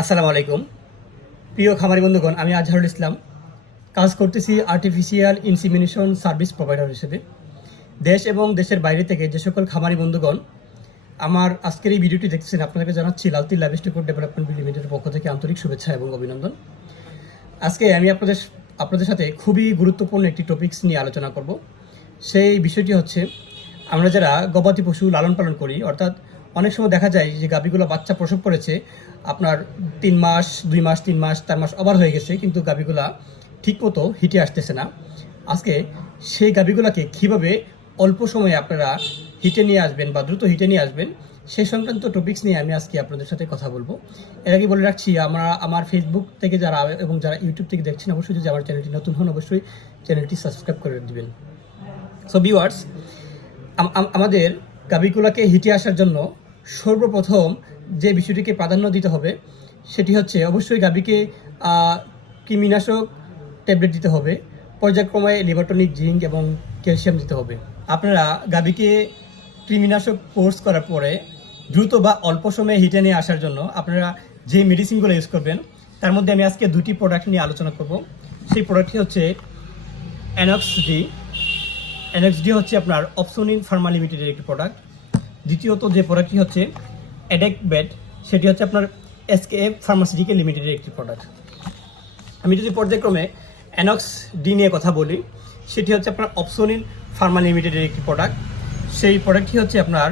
আসসালামু আলাইকুম প্রিয় খামারি বন্ধুগণ, আমি আজহারুল ইসলাম কাজ করতেছি আর্টিফিশিয়াল ইনসিমিনেশন সার্ভিস প্রোভাইডার হিসেবে। দেশ এবং দেশের বাইরে থেকে যে সকল খামারি বন্ধুগণ আমার আজকের এই ভিডিওটি দেখতেছেন, আপনাদেরকে জানাচ্ছি লালতির লাইভস্টক ডেভেলপমেন্ট লিমিটেডের পক্ষ থেকে আন্তরিক শুভেচ্ছা এবং অভিনন্দন। আজকে আমি আপনাদের সাথে খুবই গুরুত্বপূর্ণ একটি টপিকস নিয়ে আলোচনা করব। সেই বিষয়টি হচ্ছে, আমরা যারা গবাদি পশু লালন পালন করি, অর্থাৎ অনেক সময় দেখা যায় যে গাভীগুলো বাচ্চা প্রসব করেছে, আপনার 3 মাস 2 মাস 3 মাস 4 মাস ওভার হয়ে গেছে, কিন্তু গাভীগুলা ঠিকমতো হিটে আসতেছে না। আজকে সেই গাভীগুলোকে কীভাবে অল্প সময়ে আপনারা হিটে নিয়ে আসবেন বা দ্রুত হিটে নিয়ে আসবেন, সেই সংক্রান্ত টপিকস নিয়ে আমি আজকে আপনাদের সাথে কথা বলবো। এর আগে বলে রাখছি, আমার ফেসবুক থেকে যারা এবং যারা ইউটিউব থেকে দেখছেন, অবশ্যই যদি আমার চ্যানেলটি নতুন হন অবশ্যই চ্যানেলটি সাবস্ক্রাইব করে দিবেন। সো ভিউয়ার্স, আমাদের গাভীগুলোকে হিটে আসার জন্য সর্বপ্রথম যে বিষয়টিকে প্রাধান্য দিতে হবে সেটি হচ্ছে অবশ্যই গাভীকে কৃমিনাশক ট্যাবলেট দিতে হবে, পর্যায়ক্রমে লিভারটনিক, জিঙ্ক এবং ক্যালসিয়াম দিতে হবে। আপনারা গাভীকে কৃমিনাশক কোর্স করার পরে দ্রুত বা অল্প সময়ে হিটে নিয়ে আসার জন্য আপনারা যে মেডিসিনগুলো ইউজ করবেন, তার মধ্যে আমি আজকে দুটি প্রোডাক্ট নিয়ে আলোচনা করব। সেই প্রোডাক্টটি হচ্ছে এনএক্সডি হচ্ছে আপনার অপসোনিন ফার্মা লিমিটেডের একটি প্রোডাক্ট। দ্বিতীয়ত যে প্রোডাক্টটি হচ্ছে অ্যাডেকবেট, সেটি হচ্ছে আপনার এসকেএফ ফার্মাসিউটিক্যাল লিমিটেডের একটি প্রোডাক্ট। আমি যদি পর্যায়ক্রমে এনএক্সডি নিয়ে কথা বলি, সেটি হচ্ছে আপনার অপসোনিন ফার্মা লিমিটেডের একটি প্রোডাক্ট। সেই প্রোডাক্টটি হচ্ছে আপনার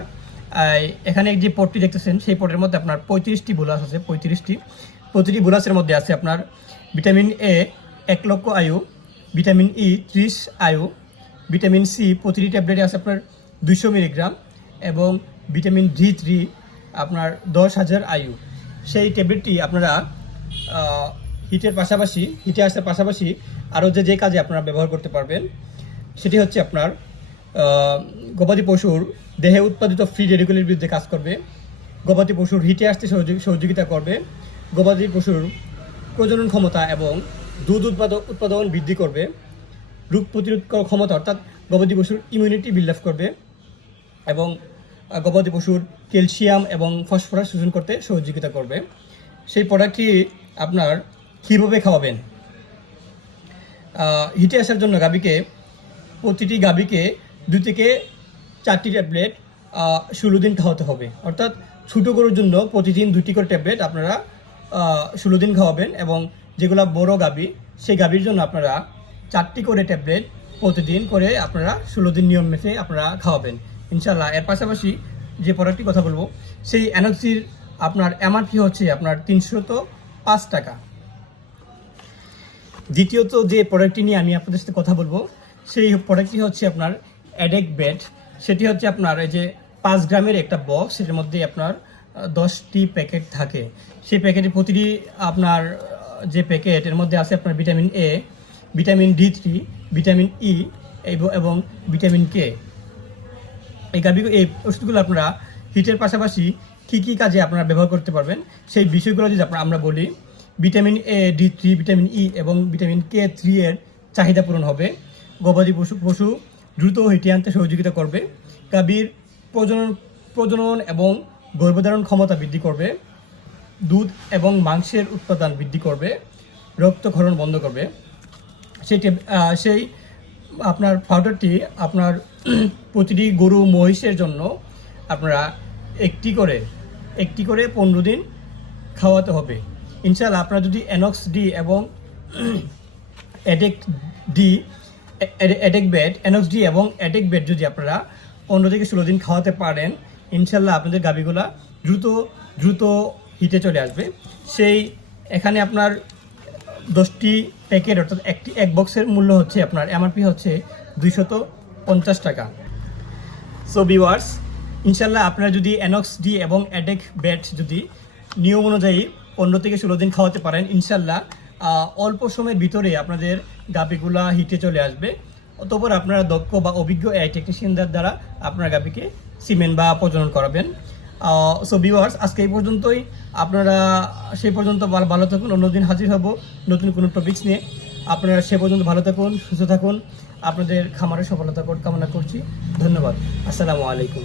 এখানে যে পটটি দেখতেছেন, সেই পটের মধ্যে আপনার 35টি বুলাস আছে। প্রতিটি বুলাসের মধ্যে আছে আপনার ভিটামিন এ 1 লক্ষ আয়ু, ভিটামিন ই 30 আয়ু, ভিটামিন সি প্রতিটি ট্যাবলেটে আছে আপনার 200 মিলিগ্রাম এবং ভিটামিন D3 আপনার 10,000 আয়ু। সেই ট্যাবলেটটি আপনারা হিটে আসার পাশাপাশি আরও যে কাজে আপনারা ব্যবহার করতে পারবেন, সেটি হচ্ছে আপনার গবাদি পশুর দেহে উৎপাদিত ফ্রি রেডিক্যালের বিরুদ্ধে কাজ করবে, গবাদি পশুর হিটে আসতে সহযোগিতা করবে, গবাদি পশুর প্রজনন ক্ষমতা এবং দুধ উৎপাদন বৃদ্ধি করবে, রোগ প্রতিরোধ ক্ষমতা অর্থাৎ গবাদি পশুর ইমিউনিটি বিল্ড আপ করবে এবং গবাদি পশুর ক্যালসিয়াম এবং ফসফরাস শোষণ করতে সহযোগিতা করবে। সেই প্রোডাক্টটি আপনার কীভাবে খাওয়াবেন? হিটে আসার জন্য প্রতিটি গাভীকে 2 থেকে 4টি ট্যাবলেট 16 দিন খাওয়াতে হবে। অর্থাৎ ছোটো গরুর জন্য প্রতিদিন 2টি করে ট্যাবলেট আপনারা 16 দিন খাওয়াবেন এবং যেগুলো বড় গাভী, সেই গাভীর জন্য আপনারা 4টি করে ট্যাবলেট প্রতিদিন করে আপনারা 16 দিন নিয়ম মেপে আপনারা খাওয়াবেন ইনশাল্লাহ। এর পাশাপাশি যে প্রোডাক্টটি কথা বলবো, সেই এনএক্সির আপনার এমআরপি হচ্ছে আপনার 305 টাকা। দ্বিতীয়ত যে প্রোডাক্টটি নিয়ে আমি আপনাদের সাথে কথা বলবো, সেই প্রোডাক্টটি হচ্ছে আপনার অ্যাডেকবেট। সেটি হচ্ছে আপনার এই যে 5 গ্রামের একটা বক্স, সেটার মধ্যে আপনার 10টি প্যাকেট থাকে। সেই প্যাকেটের প্রতিটি আপনার যে প্যাকেট, এর মধ্যে আছে আপনার vitamin A, vitamin D3, vitamin E এবং ভিটামিন কে। এই ওষুধগুলো আপনারা হিটের পাশাপাশি কী কাজে আপনারা ব্যবহার করতে পারবেন, সেই বিষয়গুলো যদি আমরা বলি, vitamin A, D3, vitamin E এবং ভিটামিন K3 এর চাহিদা পূরণ হবে, গবাদি পশু দ্রুত হিটে আনতে সহযোগিতা করবে, গাভীর প্রজনন এবং গর্ভধারণ ক্ষমতা বৃদ্ধি করবে, দুধ এবং মাংসের উৎপাদন বৃদ্ধি করবে, রক্তক্ষরণ বন্ধ করবে। সেই আপনার পাউডারটি আপনার প্রতিটি গরু মহিষের জন্য আপনারা একটি করে 15 দিন খাওয়াতে হবে ইনশাআল্লাহ। আপনারা যদি এনএক্সডি এবং অ্যাডেকবেট যদি আপনারা 15 থেকে 16 দিন খাওয়াতে পারেন, ইনশাআল্লাহ আপনাদের গাভীগুলা দ্রুত হিটে চলে আসবে। এখানে আপনার 10টি প্যাকেট অর্থাৎ এক বক্সের মূল্য হচ্ছে আপনার এমআরপি হচ্ছে 250 টাকা। সো ভিউয়ার্স, ইনশাল্লাহ আপনারা যদি এনএক্সডি এবং অ্যাডেকবেট যদি নিয়ম অনুযায়ী 15 থেকে 16 দিন খাওয়াতে পারেন, ইনশাল্লাহ অল্প সময়ের ভিতরে আপনাদের গাভীগুলা হিটে চলে আসবে। অতঃপর আপনারা দক্ষ বা অভিজ্ঞ টেকনিশিয়ানদের দ্বারা আপনার গাভীকে সিমেন্ট বা প্রজনন করাবেন। সো ভিউয়ার্স, আজকে এই পর্যন্তই। আপনারা সেই পর্যন্ত ভালো থাকুন, অন্যদিন হাজির হব নতুন কোনো টপিকস নিয়ে। আপনারা সে পর্যন্ত ভালো থাকুন, সুস্থ থাকুন, আপনাদের খামারের সফলতা কামনা করছি। ধন্যবাদ। আসসালামু আলাইকুম।